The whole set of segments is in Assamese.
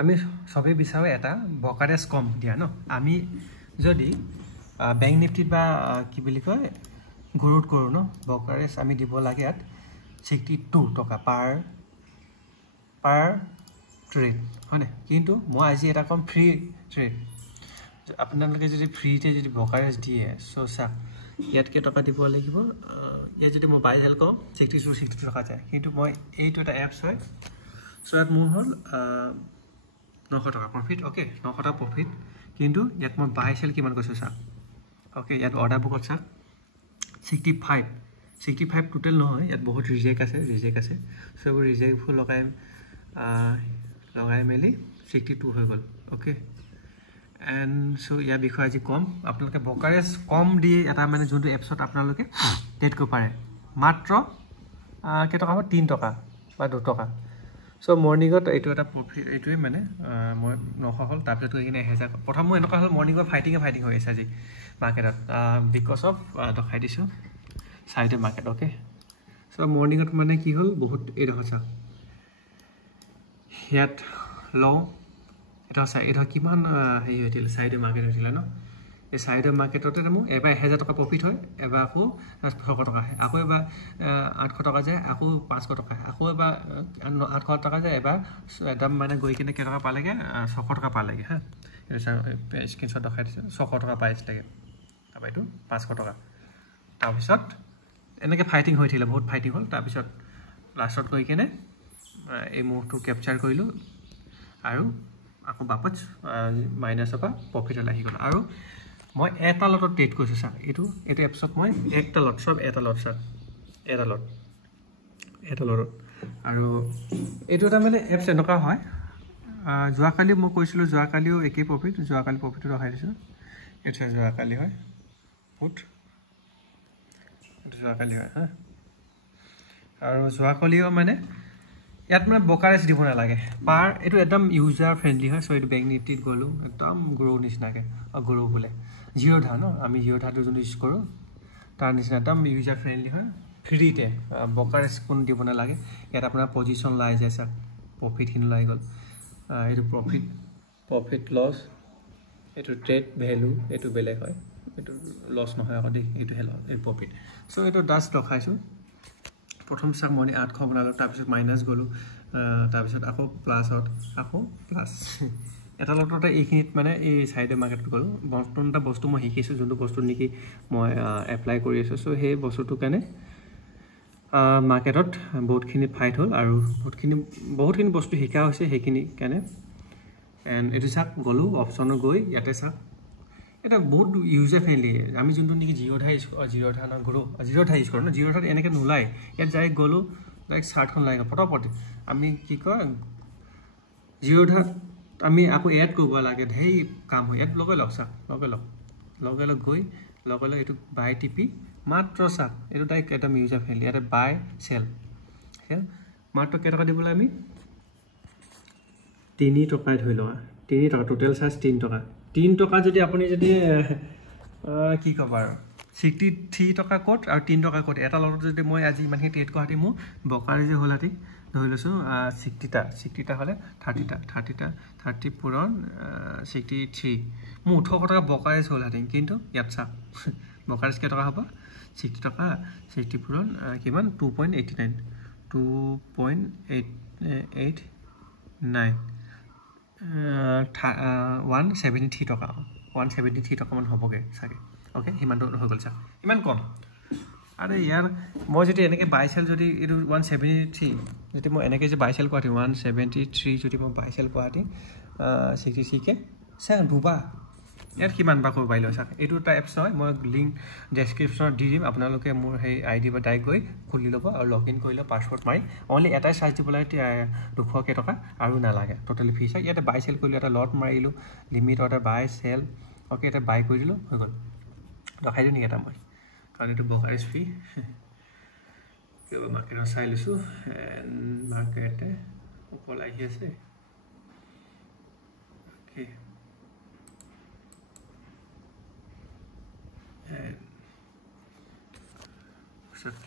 আমি সবেই বিচাৰো এটা বকাৰেজ কম দিয়া ন আমি যদি বেংক নিফটিত বা কি বুলি কয় গ্ৰোথ কৰোঁ ন বকাৰেজ আমি দিব লাগে ইয়াত 62 টকা পাৰ ট্ৰেড হয়নে কিন্তু মই আজি এটা কম ফ্ৰী ট্ৰেড আপোনালোকে যদি ফ্ৰীতে যদি বকাৰেজ দিয়ে চ' চাওক ইয়াত কেইটকা দিব লাগিব ইয়াত যদি মই বাই সেল কওঁ 62 টকা যায় কিন্তু মই এইটো এটা এপছ হয় চ' ইয়াত মোৰ হ'ল 900 টকা প্ৰফিট অ'কে 900 টকা প্ৰফিট কিন্তু ইয়াত মই বাই সেল কিমান কৈছোঁ চাওক অ'কে ইয়াত অৰ্ডাৰ বুকত চাওক 65 টোটেল নহয় ইয়াত বহুত ৰিজেক্ট আছে চ' এইবোৰ ৰিজেক্টবোৰ লগাই মেলি 62 হৈ গ'ল অ'কে এণ্ড চ' ইয়াৰ বিষয়ে আজি কম আপোনালোকে বকাৰেজ কম দি এটা মানে যোনটো এপছত আপোনালোকে ট্ৰেড কৰিব পাৰে মাত্ৰ কেইটকা হ'ব 3 টকা বা 2 টকা চ' মৰ্ণিঙত এইটো এটা প্ৰফিট এইটোৱে মানে মই 900 হ'ল তাৰপিছত গৈ কিনে 1000 প্ৰথম মোৰ এনেকুৱা হ'ল মৰ্ণিঙত ফাইটিং হৈ আছে আজি মাৰ্কেটত বিকজ অফ দেখাই দিছোঁ চাইডে মাৰ্কেট অ'কে চ' মৰ্ণিঙত মানে কি হ'ল বহুত এইডোখৰ চাওক ইয়াত লওঁ এটা চাই এইডোখৰ কিমান হেৰি হৈছিল চাইডে মাৰ্কেট হৈছিলে ন এই চাইডে মাৰ্কেটতে মোৰ এবাৰ 1000 টকা প্ৰফিট হয় এবাৰ আকৌ 600 টকা আহে আকৌ এবাৰ 800 টকা যায় আকৌ 500 টকা আকৌ এবাৰ 800 টকা যায় এবাৰ একদম মানে গৈ কিনে কেইটকা পালেগৈ 600 টকা পালেগৈ হা স্ক্ৰীনশ্বট দেখাই দিছোঁ 600 টকা পাইছিলেগৈ তাৰপৰা এইটো 500 টকা তাৰপিছত এনেকৈ ফাইটিং হৈ থাকিলে বহুত ফাইটিং হ'ল তাৰপিছত লাষ্টত গৈ কিনে এই মুভটো কেপচাৰ কৰিলোঁ আৰু আকৌ বাপচ মাইনাছৰ পৰা প্ৰফিটলৈ আহি গ'ল আৰু মই এটা লটত ট্ৰেড কৰিছোঁ চাওক এইটো এপছত মই একটা লট চব এটা লট চাওক এটা লটত আৰু এইটো এটা মানে এপছ এনেকুৱা হয় যোৱাকালি মই কৈছিলোঁ যোৱাকালিও একেই প্ৰফিট যোৱাকালি প্ৰফিটটো ৰখাই দিছোঁ এইটো যোৱাকালি হয় ফুট এইটো যোৱাকালি হয় হা আৰু যোৱাকালিও মানে ইয়াত মানে বকাৰেজ দিব নালাগে পাৰ এইটো একদম ইউজাৰ ফ্ৰেণ্ডলি হয় চ' এইটো বেংক নিফটিত গ'লোঁ একদম গ্ৰ' নিচিনাকৈ গ্ৰ' বোলে জিৰ'ধা ন আমি জিৰ'ধাটো যোনটো ইউজ কৰোঁ তাৰ নিচিনা একদম ইউজাৰ ফ্ৰেণ্ডলি হয় ফ্ৰীতে বকাৰেজ কোনো দিব নালাগে ইয়াত আপোনাৰ পজিশ্যন লাই যায় চাওক প্ৰফিটখিনি ওলাই গ'ল এইটো প্ৰফিট লছ এইটো ট্ৰেড ভেলু এইটো বেলেগ হয় এইটো লছ নহয় আকৌ দেই এইটোহে লছ এই প্ৰফিট চ' এইটো ডাষ্ট ৰখাইছোঁ প্ৰথম চাওক মই 800 বনালোঁ তাৰপিছত মাইনাছ গ'লোঁ তাৰপিছত আকৌ প্লাছত আকৌ প্লাছ এটা লটতে এইখিনিত মানে এই চাইডে মাৰ্কেটত গ'লোঁ নতুন এটা বস্তু মই শিকিছোঁ যোনটো বস্তু নেকি মই এপ্লাই কৰি আছোঁ চ' সেই বস্তুটোৰ কাৰণে মাৰ্কেটত বহুতখিনি ফাইট হ'ল আৰু বহুতখিনি বস্তু শিকা হৈছে সেইখিনি কাৰণে এণ্ড এইটো চাওক গ'লোঁ অপশ্যনত গৈ ইয়াতে চাওক এটা বহুত ইউজাৰ ফ্ৰেণ্ডলি আমি যোনটো নেকি জিৰ'ধা ইউজ কৰোঁ ন জিৰ'ধাত এনেকৈ নোলায় ইয়াত যাই গ'লোঁ ডাইৰেক্ট চাৰ্টখন ওলাই গ'ল পটপট আমি কি কয় জিৰ'ধাত আমি আকৌ এড কৰিব লাগে ধেই কাম হয় ইয়াত লগাই লওক চাওক লগাই লওক গৈ এইটো বাই টিপি মাত্ৰ চাওক এইটো ডাইৰেক্ট একদম ইউজাৰ ফ্ৰেণ্ডলি ইয়াতে বাই চেল মাত্ৰ কেইটকা দিবলৈ আমি 3 টকাই ধৰি লওঁ 3 টকা টোটেল চাৰ্জ 3 টকা যদি আপুনি যদি কি ক'ব আৰু 63 টকা ক'ত আৰু 3 টকা ক'ত এটা লটত যদি মই আজি ইমানখিনি ট্ৰেড কৰাহেঁতেন মোৰ বকাৰে যে হ'ল ধৰি লৈছোঁ 60টা হ'লে 30 পূৰণ 63 মোৰ 18 টকা বকাৰেজ হ'লহেঁতেন কিন্তু ইয়াত চাওক বকাৰেজ কেইটকা হ'ব 60 টকা 60 পূৰণ কিমান 2.89 173 টকা 173 টকামান হ'বগৈ চাগে অ'কে সিমানটো হৈ গ'ল চাওক ইমান কম আৰু ইয়াৰ মই যদি এনেকৈ বাই চেল যদি এইটো 173 যদি মই এনেকৈ যে বাই চেল কৰাহেঁতেন 173 যদি মই বাই চেল কৰাহেঁতেন 63কে চাওক দুবা ইয়াত কিমান বা কৰিব পাৰিলোঁ চাওক এইটো এটা এপছ হয় মই লিংক ডেছক্ৰিপশ্যনত দি দিম আপোনালোকে মোৰ সেই আইডি বা ডাইৰেক্ট গৈ খুলি ল'ব আৰু লগ ইন কৰি ল'ব পাছৱৰ্ড মাৰি অনলি এটাই চাৰ্জ দিব লাগে 200 কেইটকা আৰু নালাগে টোটেলি ফিজ হয় ইয়াতে বাই চেল কৰিলোঁ এটা লট মাৰিলোঁ লিমিট অৰ্ডাৰ বাই চেল অ'কে এটা বাই কৰি দিলোঁ হৈ গ'ল দেখাই দিওঁ নেকি এটা মই কাৰণ এইটো বকাৰেজ ফ্ৰী কিবা মাৰ্কেটত চাই লৈছোঁ মাৰ্কেটে ওপৰ আহি আছে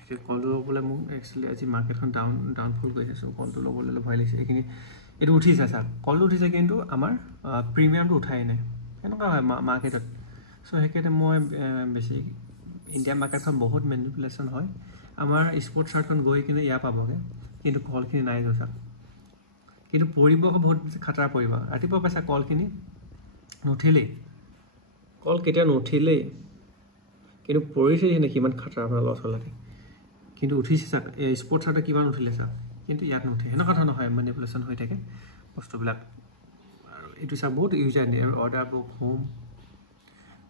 অ'কে কলটো ল'বলৈ মোক একচুৱেলি আজি মাৰ্কেটখন ডাউনফল গৈছে চ' কলটো ল'বলৈ ভয় লাগিছে এইখিনি এইটো উঠিছে চাওক কলটো উঠিছে কিন্তু আমাৰ প্ৰিমিয়ামটো উঠাই নাই এনেকুৱা হয় মাৰ্কেটত চ' সেইকাৰণে মই বেছি ইণ্ডিয়া মাৰ্কেটখন বহুত মেনিপুলেশ্যন হয় আমাৰ স্পৰ্টছ চাৰ্টখন গৈ কিনে ইয়াৰ পাবগৈ কিন্তু কলখিনি নাই যোৱা চাওক কিন্তু পৰিব আকৌ বহুত খাটাৰা পৰিব ৰাতিপুৱা পাইছা কলখিনি নুঠিলেই কল কেতিয়া নুঠিলেই কিন্তু পৰিছে যেনে কিমান খাটাৰা আপোনাৰ লছ হ'লকে কিন্তু উঠিছে চাওক এই স্পৰ্টছ চাৰ্টে কিমান উঠিলে চাওক কিন্তু ইয়াত নুঠে সেনেকুৱা কথা নহয় মেনিপুলেশ্যন হৈ থাকে বস্তুবিলাক আৰু এইটো চাওক বহুত ইউজাৰ দিয়ে অৰ্ডাৰ বুক হোম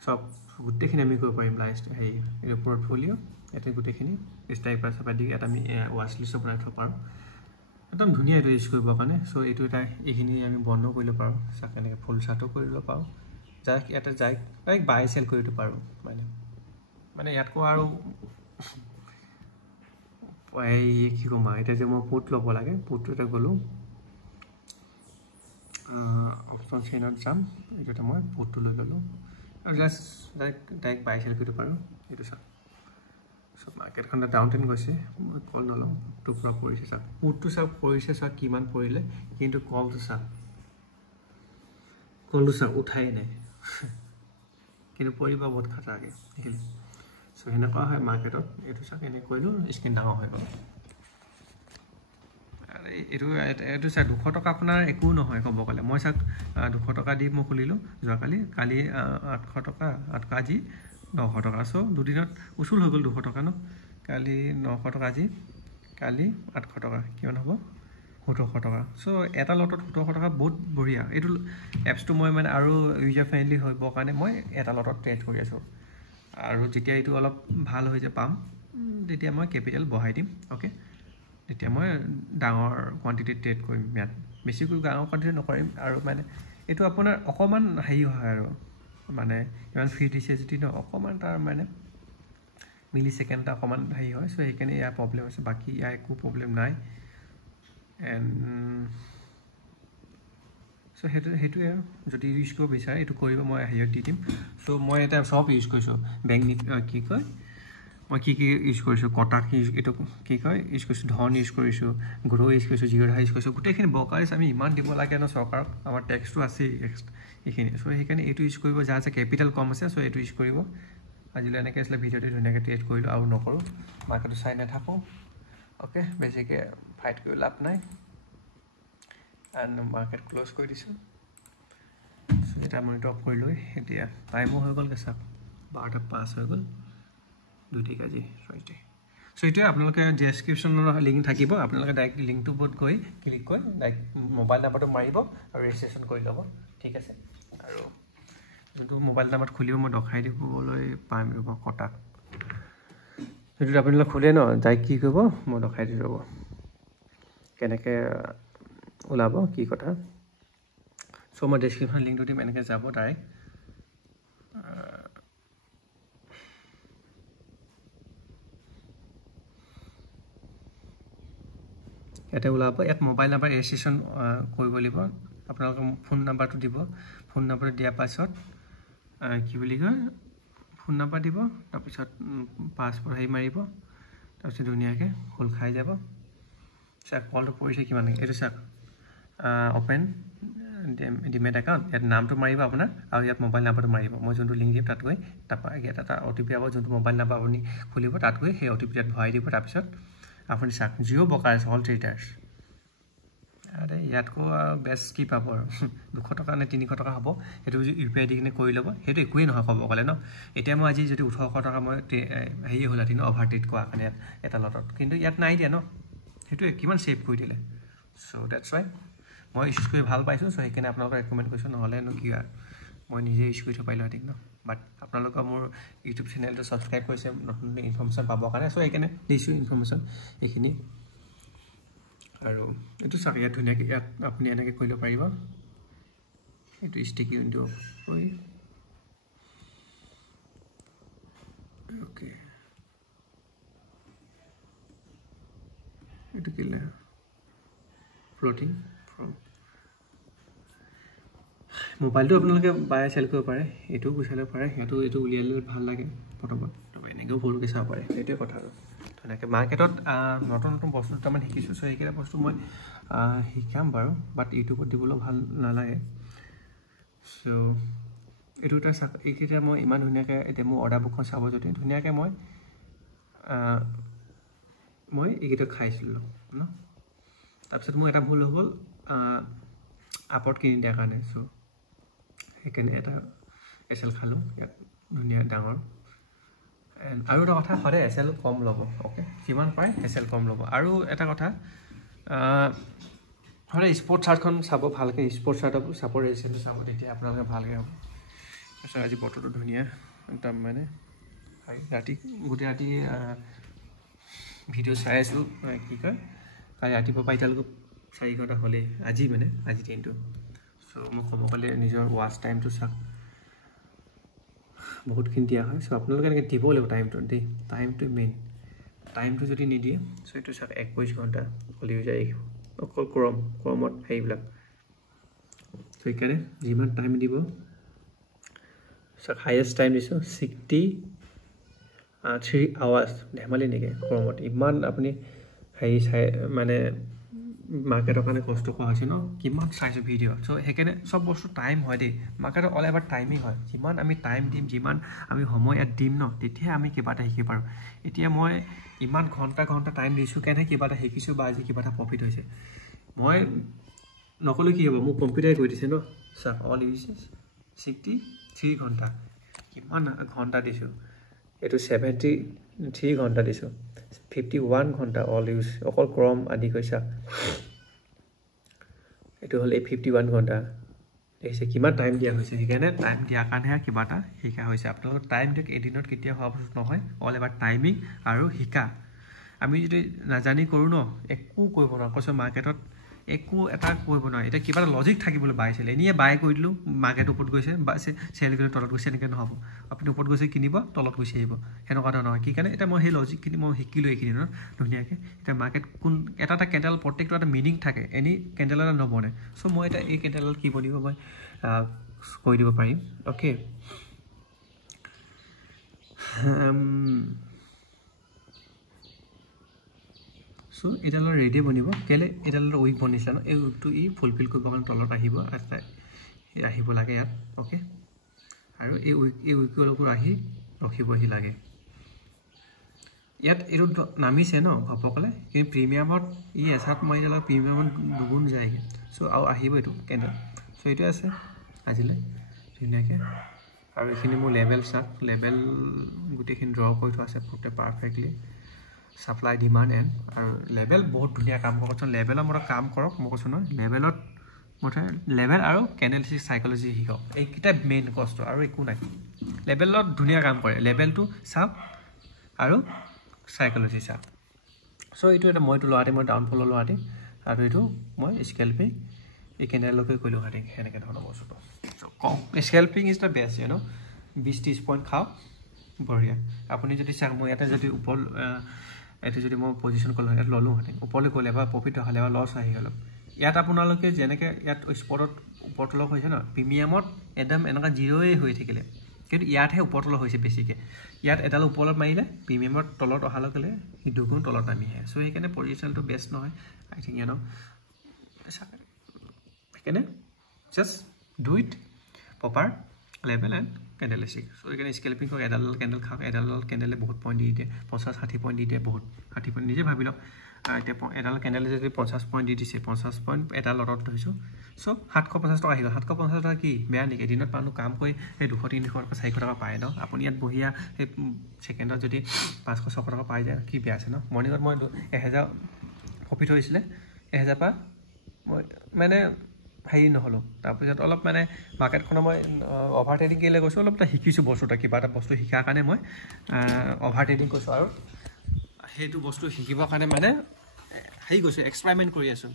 চব গোটেইখিনি আমি কৰিব পাৰিম লাইষ্ট হেৰি এইটো পৰ্টফলিঅ' ইয়াতে গোটেইখিনি ষ্টাইপাৰ চাপা দি ইয়াত আমি ৱাচ লিষ্টত বনাই থ'ব পাৰোঁ একদম ধুনীয়া এইটো ইউজ কৰিবৰ কাৰণে চ' এইটো এটা এইখিনি আমি বন্ধও কৰিব পাৰোঁ চাওক এনেকৈ ফুল চাৰ্টো কৰিব পাৰোঁ যাক ইয়াতে যাই ডাইৰেক্ট বাই চেল কৰিব পাৰোঁ মানে ইয়াতকৈ আৰু এই কি ক'ম আৰু এতিয়া যে মই পুট ল'ব লাগে পুটটোতে গ'লোঁ অপশ্যন চেইনত যাম এইটোতে মই পুটটো লৈ ল'লোঁ আৰু জাষ্ট ডাইৰেক্ট বাই চেল কৰিব পাৰোঁ এইটো চাওক চ' মাৰ্কেটখনতে ডাউন ট্ৰেণ্ড গৈছে মই কল নলওঁ টুকুৰা পৰিছে চাওক পুটটো চাওক পৰিছে চাওক কিমান পৰিলে কিন্তু কলটো চাওক উঠাই নাই কিন্তু পৰিব বহুত খাটাৰাকৈ দেখিলে চ' সেনেকুৱা হয় মাৰ্কেটত এইটো চাওক এনেকৈ কৰিলোঁ স্ক্ৰীন ডাঙৰ হৈ গ'ল এইটো চাওক 200 টকা আপোনাৰ একো নহয় ক'ব গ'লে মই চাওক 200 টকা দি মই খুলিলোঁ যোৱাকালি কালি 800 টকা আজি 900 টকা চ' দুদিনত উচুল হৈ গ'ল 200 টকা ন কালি 900 টকা আজি কালি 800 টকা কিমান হ'ব 1700 টকা চ' এটা লটত 1700 টকা বহুত বঢ়িয়া এইটো এপছটো মই মানে আৰু ইউজাৰ ফ্ৰেণ্ডলি হ'বৰ কাৰণে মই এটা লটত ট্ৰেড কৰি আছোঁ আৰু যেতিয়া এইটো অলপ ভাল হৈ যে পাম তেতিয়া মই কেপিটেল বঢ়াই দিম অ'কে তেতিয়া মই ডাঙৰ কোৱান্টিটিত ট্ৰেড কৰিম ইয়াত বেছিকৈ ডাঙৰ কোৱান্টিটি নকৰিম আৰু মানে এইটো আপোনাৰ অকণমান হেৰি হয় আৰু মানে ইমান ফ্ৰী দিছে যদি ন অকণমান তাৰ মানে মিলি ছেকেণ্ড এটা অকণমান হেৰি হয় চ' সেইকাৰণে ইয়াৰ প্ৰব্লেম আছে বাকী ইয়াৰ একো প্ৰব্লেম নাই এণ্ড চ' সেইটোৱে আৰু যদি ইউজ কৰিব বিচাৰে এইটো কৰিব মই হেৰিয়ত দি দিম চ' মই এতিয়া চব ইউজ কৰিছোঁ বেংক কি কয় মই কি ইউজ কৰিছোঁ কটাক এইটো কি কয় ইউজ কৰিছোঁ ধন ইউজ কৰিছোঁ গ্ৰ' ইউজ কৰিছোঁ জিৰ'ধা ইউজ কৰিছোঁ গোটেইখিনি ব্ৰকাৰেজ আমি ইমান দিব লাগে ন চৰকাৰক আমাৰ টেক্সটো আছেই এইখিনি চ' সেইকাৰণে এইটো ইউজ কৰিব যাৰ আছে কেপিটেল কম আছে চ' এইটো ইউজ কৰিব আজিলৈ এনেকৈ আছিলে ভিডিঅ'টো ধুনীয়াকৈ ট্ৰেড কৰিলোঁ আৰু নকৰোঁ মাৰ্কেটটো চাই নাথাকোঁ অ'কে বেছিকৈ ফাইট কৰি লাভ নাই এণ্ড মাৰ্কেট ক্ল'জ কৰি দিছোঁ এটা মিনিট অফ কৰি লৈ এতিয়া টাইমো হৈ গ'লগৈ চাওক 12:05 হৈ গ'ল 2 তাৰিখ আজি ফ্ৰাইডে চ' এইটোৱে আপোনালোকে ডেছক্ৰিপশ্যনৰ লিংক থাকিব আপোনালোকে ডাইৰেক্ট লিংকটোৰ ওপৰত গৈ ক্লিক কৰি ডাইৰেক্ট মোবাইল নাম্বাৰটো মাৰিব আৰু ৰেজিষ্ট্ৰেশ্যন কৰি ল'ব ঠিক আছে আৰু যোনটো মোবাইল নাম্বাৰত খুলিব মই দেখাই দিবলৈ পাৰিম ৰ'ব কটাক সেইটোত আপোনালোকে খোলে ন ডাইৰেক্ট কি কৰিব মই দেখাই দি ৰ'ব কেনেকৈ ওলাব কি কথা চ' মই ডেছক্ৰিপশ্যন লিংকটো দিম এনেকৈ যাব ডাইৰেক্ট ইয়াতে ওলাব ইয়াত মোবাইল নাম্বাৰ ৰেজিষ্ট্ৰেশ্যন কৰিব লাগিব আপোনালোকে ফোন নাম্বাৰটো দিব ফোন নাম্বাৰটো দিয়াৰ পাছত কি বুলি কয় ফোন নাম্বাৰ দিব তাৰপিছত পাছপৰ্ট হেৰি মাৰিব তাৰপিছত ধুনীয়াকৈ খোল খাই যাব চাওক কলটো পৰিছে কিমান এইটো চাওক অ'পেন ডিমেট একাউণ্ট ইয়াত নামটো মাৰিব আপোনাৰ আৰু ইয়াত মোবাইল নাম্বাৰটো মাৰিব মই যোনটো লিংক দিম তাত গৈ তাৰপৰা ইয়াত এটা অ'টিপি পাব যোনটো মোবাইল নাম্বাৰ আপুনি খুলিব তাত গৈ সেই অ'টিপি ইয়াত ভৰাই দিব তাৰপিছত আপুনি চাওক জিৰ' বকাৰ আছে অল ট্ৰেডাৰ্ছ আৰে ইয়াতকৈ আৰু বেষ্ট কি পাব আৰু 200 টকা নে 300 টকা হ'ব সেইটো ইউ পি আই দি কিনে কৰি ল'ব সেইটো একোৱেই নহয় ক'ব গ'লে ন এতিয়া মই আজি যদি 1800 টকা মই হেৰি হ'লহেঁতেন অভাৰ ট্ৰেড কৰা কাৰণে ইয়াত এটা লটত কিন্তু ইয়াত নাই দিয়া ন সেইটোৱে কিমান ছেভ কৰি দিলে চ' ডেটছ ৱাই মই ইউজ কৰি ভাল পাইছোঁ চ' সেইকাৰণে আপোনালোকক ৰেকমেণ্ড কৰিছোঁ নহ'লেনো কি আৰু মই নিজে ইউজ কৰি থৈ পাৰিলোঁ ন বাট আপোনালোকৰ মোৰ ইউটিউব চেনেলটো ছাবস্ক্ৰাইব কৰিছে নতুন ইনফৰ্মেশ্যন পাবৰ কাৰণে চ' সেইকাৰণে দিছোঁ ইনফৰ্মেশ্যন এইখিনি আৰু এইটো চাওক ইয়াত ধুনীয়াকৈ ইয়াত আপুনি এনেকৈ কৰিব পাৰিব এইটো ষ্টিকি উইণ্ড' কৰি অ'কে এইটো কিলে ফ্ল'টিং ফ্ৰম মোবাইলটো আপোনালোকে বাই চেল কৰিব পাৰে এইটোও গুচাই ল'ব পাৰে সেইটো এইটো উলিয়াই ল'লে ভাল লাগে ফটোত তাৰপৰা এনেকৈও ভুলকৈ চাব পাৰে সেইটোৱে কথা আৰু ধুনীয়াকৈ মাৰ্কেটত নতুন নতুন বস্তু দুটামান শিকিছোঁ চ' সেইকেইটা বস্তু মই শিকাম বাৰু বাট ইউটিউবত দিবলৈ ভাল নালাগে চ' এইটো এটা এইকেইটা মই ইমান ধুনীয়াকৈ এতিয়া মোৰ অৰ্ডাৰ বুকখন চাব যদি ধুনীয়াকৈ মই এইকেইটা খাইছিলোঁ ন তাৰপিছত মোৰ এটা ভুল হৈ গ'ল আপত কিনি দিয়াৰ কাৰণে চ' সেইকাৰণে এটা এছ এল খালোঁ ইয়াত ধুনীয়া ডাঙৰ আৰু এটা কথা সদায় এছ এল কম ল'ব অ'কে যিমান পাৰে এছ এল কম ল'ব আৰু এটা কথা সদায় স্পৰ্ট চাৰ্টখন চাব ভালকৈ স্পৰ্ট চাৰ্টৰ চাপৰ ৰেজিষ্ট্ৰেশ্যনটো চাব তেতিয়া আপোনালোকে ভালকৈ হ'ব তাৰপিছত আজি বতৰটো ধুনীয়া একদম মানে ৰাতি গোটেই ৰাতি ভিডিঅ' চাই আছোঁ কি কয় কালি ৰাতিপুৱা পৰা এতিয়ালৈকে 4 ঘণ্টা হ'লেই আজি দিনটো চ' মোক ক'ব গ'লে নিজৰ ৱাচ টাইমটো চাওক বহুতখিনি দিয়া হয় চ' আপোনালোকে এনেকৈ দিব লাগিব টাইমটো দেই টাইমটো মেইন টাইমটো যদি নিদিয়ে চ' এইটো চাওক 21 ঘণ্টা হ'লে যায় অকল ক্ৰমত সেইবিলাক চ' সেইকাৰণে যিমান টাইম দিব চাওক হায়েষ্ট টাইম দিছোঁ 63 আৱাৰ্ছ ধেমালি নেকি ক্ৰমত ইমান আপুনি হেৰি চাই মানে মাৰ্কেটৰ কাৰণে কষ্ট কৰা হৈছে ন কিমান চাইছোঁ ভিডিঅ' চ' সেইকাৰণে চব বস্তু টাইম হয় দেই মাৰ্কেটত অল এবাৰ টাইমিং হয় যিমান আমি টাইম দিম যিমান আমি সময় ইয়াত দিম ন তেতিয়াহে আমি কিবা এটা শিকিব পাৰোঁ এতিয়া মই ইমান ঘণ্টা টাইম দিছোঁ কেনে কিবা এটা শিকিছোঁ বা আজি কিবা এটা প্ৰফিট হৈছে মই নক'লে কি হ'ব মোক কম্পিউটাৰে কৈ দিছে ন চাওক অল ইউজেছ 63 ঘণ্টা কিমান ঘণ্টা দিছোঁ এইটো 73 ঘণ্টা দিছোঁ 51 ঘণ্টা অল ইউজ অকল ক্ৰম আদি কৈছা এইটো হ'ল এই 51 ঘণ্টা দেখিছে কিমান টাইম দিয়া হৈছে সেইকাৰণে টাইম দিয়াৰ কাৰণেহে কিবা এটা শিকা হৈছে আপোনালোকৰ টাইম দিয়ক এদিনত কেতিয়াও হোৱা বস্তু নহয় অল এবাৰ টাইমিং আৰু শিকা আমি যদি নাজানি কৰোঁ ন একো কৰিব নোৱাৰোঁ কৈছোঁ মাৰ্কেটত একো এটা কৰিব নোৱাৰে এতিয়া কিবা এটা লজিক থাকিবলৈ বাইছিলে এনেই বাই কৰি দিলোঁ মাৰ্কেট ওপৰত গৈছে বা চেল কৰি তলত গৈছে এনেকৈ নহ'ব আপুনি ওপৰত গৈছে কিনিব তলত গুচি আহিব সেনেকুৱা ধৰণৰ নহয় কি কাৰণে এতিয়া মই সেই লজিকখিনি মই শিকিলোঁ এইখিনি ন ধুনীয়াকৈ এতিয়া মাৰ্কেট কোন এটা কেণ্ডেল প্ৰত্যেকটো এটা মিনিং থাকে এনেই কেণ্ডেল এটা নবনে চ' মই এতিয়া এই কেণ্ডেলত কি বনিব মই কৈ দিব পাৰিম অ'কে চ' এডালৰ ৰেডি বনিব কেলৈ এডালৰ উইক বনিছিলে ন এই উইকটো ফুলফিল কৰিব কাৰণে তলত আহিব লাগে ইয়াত অ'কে আৰু এই উইকলৈকে আহি ৰখিবহি লাগে ইয়াত এইটো নামিছে ন ঘপকলে কিন্তু প্ৰিমিয়ামত এচাত মাৰি দিলে প্ৰিমিয়ামত দুগুণ যায়গৈ চ' আৰু আহিব এইটো কেণ্ডেল চ' এইটোৱে আছে আজিলৈ ধুনীয়াকৈ আৰু এইখিনি মোৰ লেভেল চাওক লেভেল গোটেইখিনি ড্ৰ কৰি থোৱা আছে গোটেই পাৰফেক্টলি ছাপ্লাই ডিমাণ্ড এণ্ড আৰু লেভেল বহুত ধুনীয়া কাম কৰকচোন লেভেলৰ মতে কাম কৰক মই কৈছোঁ নহয় লেভেলত মুঠতে লেভেল আৰু কেণ্ডেলষ্টিক চাইক'লজি শিকক এইকেইটা মেইন কষ্ট আৰু একো নাই লেভেলত ধুনীয়া কাম কৰে লেভেলটো চাওক আৰু চাইক'লজি চাওক চ' এইটো এটা মইতো লোৱাতে মই ডাউনফল লোৱাতে আৰু এইটো মই স্কেল্পিং এই কেণ্ডেললৈকে কৰিলোঁ হাতে সেনেকৈ ধৰণৰ বস্তুটো স্কেল্পিং ইজ দ্য বেষ্ট ন 20-30 পইণ্ট খাওক বঢ়িয়া আপুনি যদি চাওক মই ইয়াতে যদি ওপৰ এইটো যদি মই পজিশ্যন ক'লোঁ ইয়াত ল'লোঁহেঁতেন ওপৰলৈ গ'লে এবাৰ প্ৰফিট হ'লে এবাৰ লছ আহি গ'ল ইয়াত আপোনালোকে যেনেকৈ ইয়াত স্পটত ওপৰ তলত হৈছে ন প্ৰিমিয়ামত একদম এনেকুৱা জিৰ'ই হৈ থাকিলে কিন্তু ইয়াতহে ওপৰ তলত হৈছে বেছিকৈ ইয়াত এডাল ওপৰত মাৰিলে প্ৰিমিয়ামত তলত অহালৈ গ'লে সি দুগুণ তলত নামি আহে চ' সেইকাৰণে পজিশ্যনটো বেষ্ট নহয় আই থিংক সেইকাৰণে just do it proper level and candlestick চ' সেইকাৰণে স্কেল্পিং কৰক এডাল কেণ্ডেল খাওক এডাল কেণ্ডেলে বহুত পইণ্ট দি দিয়ে 50-60 পইণ্ট দি দিয়ে বহুত 60 পইণ্ট নিজে ভাবি লওক এতিয়া এডাল কেণ্ডেলে যদি 50 পইণ্ট দি দিছে 50 পইণ্ট এডাল লটত ধৰিছোঁ চ' 750 টকা আহি গ'ল 750 টকা কি বেয়া নেকি এদিনত মানুহ কাম কৰি সেই 200-300 টকা 400 টকা পায় ন আপুনি ইয়াত বহিয়া সেই ছেকেণ্ডত যদি 500-600 টকা পাই যায় কি বেয়া আছে ন মৰ্ণিঙত মই 1000 প্ৰফিট হৈছিলে 1000 পৰা মই মানে হেৰি নহ'লোঁ তাৰপিছত অলপ মানে মাৰ্কেটখনৰ মই অভাৰ ট্ৰেডিং কৰিলে গৈছোঁ অলপ এটা শিকিছোঁ বস্তু এটা কিবা এটা বস্তু শিকাৰ কাৰণে মই অভাৰ ট্ৰেডিং কৰিছোঁ আৰু সেইটো বস্তু শিকিবৰ কাৰণে মানে হেৰি গৈছোঁ এক্সপেৰিমেণ্ট কৰি আছোঁ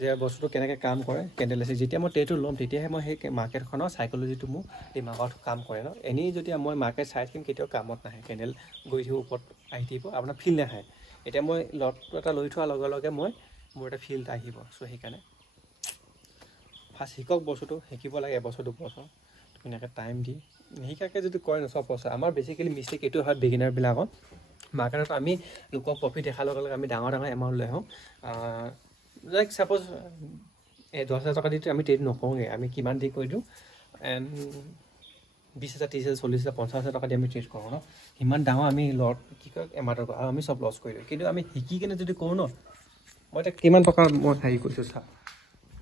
যে বস্তুটো কেনেকৈ কাম কৰে কেণ্ডেলিষ্টিক যেতিয়া মই ট্ৰেডটো ল'ম তেতিয়াহে মই সেই মাৰ্কেটখনৰ চাইক'লজিটো মোৰ দিমাগত কাম কৰে ন এনেই যদি মই মাৰ্কেট চাই থাকিম কেতিয়াও কামত নাহে কেণ্ডেল গৈ থাকিব ওপৰত আহি থাকিব আপোনাৰ ফিল নাহে এতিয়া মই লটটো এটা লৈ থোৱাৰ লগে লগে মোৰ এটা ফিল আহিব চ' সেইকাৰণে ফাৰ্ষ্ট শিকক বস্তুটো শিকিব লাগে এবছৰ 2 বছৰ ধুনীয়াকৈ টাইম দি নিশিকাকৈ যদি কৰে ন চব বছৰ আমাৰ বেছিকেলি মিষ্টেক এইটো হয় বিগিনাৰবিলাকত মাৰ্কেটত আমি লোকক প্ৰফিট দেখাৰ লগে লগে আমি ডাঙৰ ডাঙৰ এমাউণ্ট লৈ আহোঁ লাইক ছাপ'জ 10,000 টকা দি আমি ট্ৰেড নকৰোঁগৈ আমি কিমান দি কৰি দিওঁ 20,000 30,000 40,000 50,000 টকা দি আমি ট্ৰেড কৰোঁ ন সিমান ডাঙৰ আমি কি কয় এমাউণ্টৰ আৰু আমি চব লছ কৰি দিওঁ কিন্তু আমি শিকি কিনে যদি কৰোঁ ন মই এতিয়া কিমান টকা মই হেৰি কৰিছোঁ চা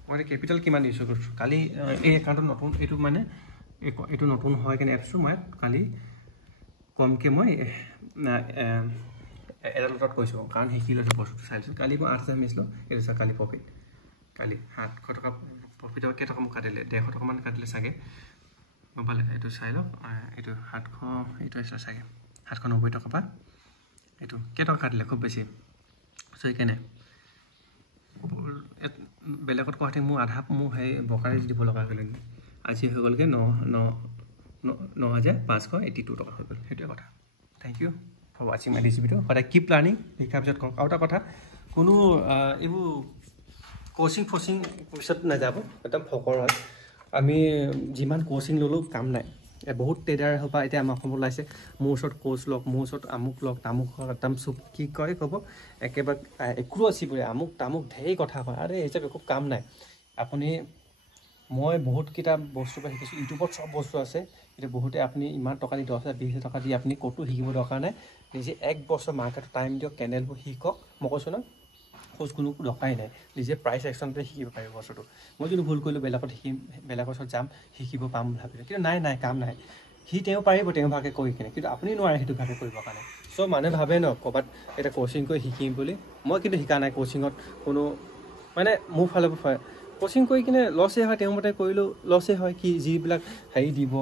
মই এতিয়া কেপিটেল কিমান ইউজ কৰিছোঁ কালি এই একাউণ্টত নতুন এইটো মানে এইটো নতুন হয় কিনে এপছটো মই কালি কমকৈ মই এটা লটত কৈছোঁ কাৰণ শিকি লৈছোঁ বস্তুটো চাইছোঁ কালি মই 8,000 মিছিলোঁ এইটো চা কালি প্ৰফিট কালি 700 টকা প্ৰফিটৰ কেইটকা মোক কাটিলে 150 টকামান কাটিলে চাগে গম পালে এইটো চাই লওক এইটো 700 এইটো আছে চাগে 790 টকা পৰা এইটো কেইটকা কাটিলে খুব বেছি চ' সেইকাৰণে বেলেগত কোৱাতে মোৰ আধা মোৰ সেই বকাৰে দিব লগা হৈ গ'ল আজি হৈ গ'লগৈ 9,582 টকা হৈ গ'ল সেইটোৱে কথা থেংক ইউ ফৰ ৱাচিং মাই দিছ ভিডিঅ' সদায় কিপ লাৰ্ণিং শিকাৰ পিছত কওক আৰু এটা কথা কোনো এইবোৰ কোচিং পিছত নাযাব একদম ফকৰ হয় আমি যিমান কোচিং ল'লেও কাম নাই বহুত ট্ৰেডাৰ বা এতিয়া আমাৰ অসমত ওলাইছে মোৰ ওচৰত কোচ লওক মোৰ ওচৰত আমুক লওক তামুক একদম চুপ কি কয় ক'ব একেবাৰে একো আছে বোলে আমুক তামুক ঢেৰ কথা কয় আৰে এই চব একো কাম নাই আপুনি মই বহুতকেইটা বস্তু পৰা শিকিছোঁ ইউটিউবত চব বস্তু আছে এতিয়া বহুতে আপুনি ইমান টকা দি 10,000 20,000 টকা দি আপুনি ক'তো শিকিব দৰকাৰ নাই নিজে 1 বছৰ মাৰ্কেটত টাইম দিয়ক কেণ্ডেলবোৰ শিকক মই কৈছোঁ ন খোজ কোনো দৰকাৰেই নাই নিজে প্ৰাইচ একশ্যনতে শিকিব পাৰিব বস্তুটো মই যদি ভুল কৰিলোঁ বেলেগত শিকিম বেলেগৰ ওচৰত যাম শিকিব পাম ভাবিলোঁ কিন্তু নাই কাম নাই তেওঁ পাৰিব তেওঁ ভাগে কৰি কিনে কিন্তু আপুনি নোৱাৰে সেইটো ভাগে কৰিবৰ কাৰণে চ' মানুহে ভাবে ন ক'ৰবাত এটা কোচিং কৰি শিকিম বুলি মই কিন্তু শিকা নাই কোচিঙত কোনো মানে মোৰ ফালৰ পৰা কোচিং কৰি কিনে লছেই হয় তেওঁ মতে কৰিলেও লছেই হয় কি যিবিলাক হেৰি দিব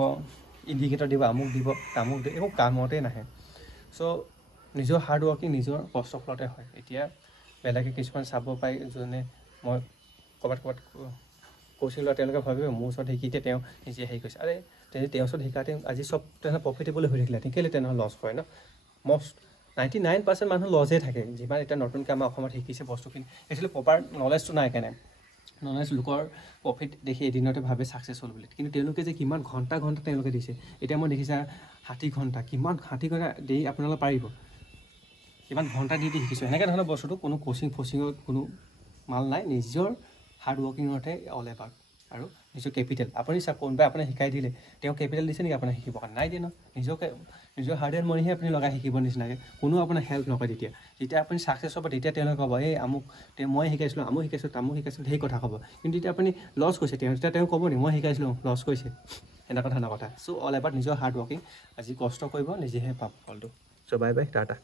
ইণ্ডিকেটৰ দিব আমুক দিব তামুক দিব একো কামতেই নাহে চ' নিজৰ হাৰ্ড ৱৰ্কিং নিজৰ কষ্ট ফলতে হয় এতিয়া বেলেগে কিছুমান চাব পাৰি যোনে মই ক'ৰবাত কোচিং লোৱা তেওঁলোকে ভাবিব মোৰ ওচৰত শিকি এতিয়া তেওঁ নিজে হেৰি কৰিছে আৰে তেওঁৰ ওচৰত শিকাতে আজি চব তেনেহ'লে প্ৰফিটেবল হৈ থাকিলে কেলৈ তেনেহ'লে লছ কৰে ন মষ্ট 99% মানুহ লজে থাকে যিমান এতিয়া নতুনকৈ আমাৰ অসমত শিকিছে বস্তুখিনি একচুৱেলি প্ৰপাৰ নলেজটো নাই কেনে নলেজ লোকৰ প্ৰফিট দেখি এদিনতে ভাবে ছাকচেছ হ'ল বুলি কিন্তু তেওঁলোকে যে কিমান ঘণ্টা তেওঁলোকে দিছে এতিয়া মই দেখিছা 60 ঘণ্টা কিমান 60 ঘণ্টা দেৰি আপোনালোকে পাৰিব কিমান ঘণ্টা দি শিকিছোঁ এনেকৈ ধৰণৰ বস্তুটো কোনো কোচিঙৰ কোনো মাল নাই নিজৰ হাৰ্ড ৱৰ্কিঙতহে অল এবাউট আৰু নিজৰ কেপিটেল আপুনি চাওক কোনোবাই আপোনাক শিকাই দিলে তেওঁ কেপিটেল দিছে নেকি আপোনাক শিকিবৰ কাৰণে নাই দিয়ে ন নিজৰ হাৰ্ড এণ্ড মানিহে আপুনি লগাই শিকিব নিচিনাকৈ কোনো আপোনাক হেল্প নকৰে যেতিয়া আপুনি ছাকচেছ হ'ব তেতিয়া তেওঁলোকে ক'ব এই আমুক মই শিকাইছিলোঁ আমুক শিকাইছিলোঁ তামুক শিকাইছিলোঁ সেই কথা ক'ব কিন্তু যেতিয়া আপুনি লছ কৰিছে তেতিয়া তেওঁ ক'ব নি মই শিকাইছিলোঁ লছ কৰিছে এনেকুৱা ধৰণৰ কথা চ' অল এবাউট নিজৰ হাৰ্ড ৱৰ্কিং আজি কষ্ট কৰিব নিজেহে পাব ফলটো চ' বাই টাটা